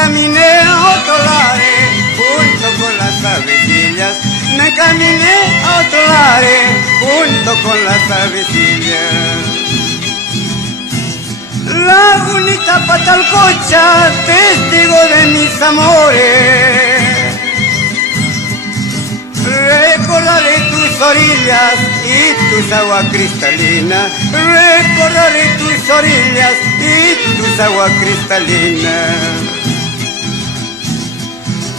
caminé a otro lare, junto con las avecillas. Me caminé a otro lare, junto con las avecillas. Lagunita Patalcocha, testigo de mis amores. Recordaré tus orillas y tus aguas cristalinas. Recordaré tus orillas y tus aguas cristalinas.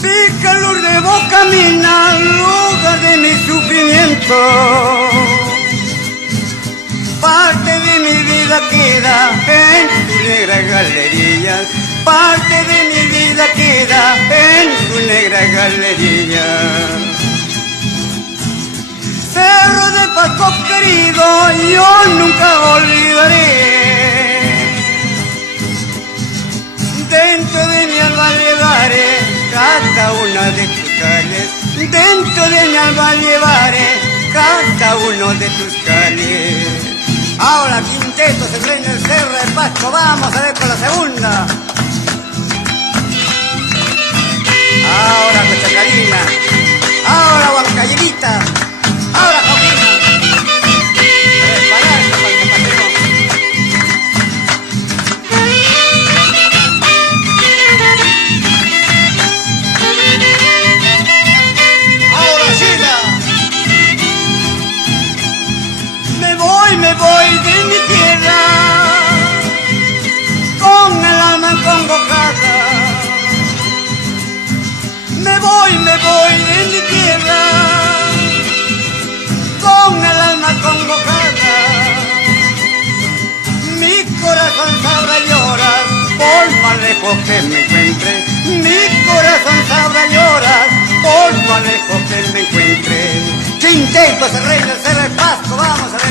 Picalur de Boca Mina, lugar de mi sufrimiento. Parte de mi vida queda en tu negra galería. Parte de mi vida queda en tu negra galería. Cerro de Pasco querido, yo nunca olvidaré. Dentro de mi alma llevaré cada una de tus calles. Dentro de mi alma llevaré cada uno de tus calles. Ahora quinteto se trae en el Cerro de Pasco, vamos a ver con la segunda. Ahora Cochacarina, ahora Huancayelita, ahora Joaquina. Prepararse para el patrón. Ahora Sheila. Me voy de mi tierra, con el alma encongojada. Me voy de mi tierra, con el alma congojada. Mi corazón sabrá llorar, por más lejos que me encuentre. Mi corazón sabrá llorar, por más lejos que me encuentre. Quinteto se reina el Cerro de Pasco, vamos a ver.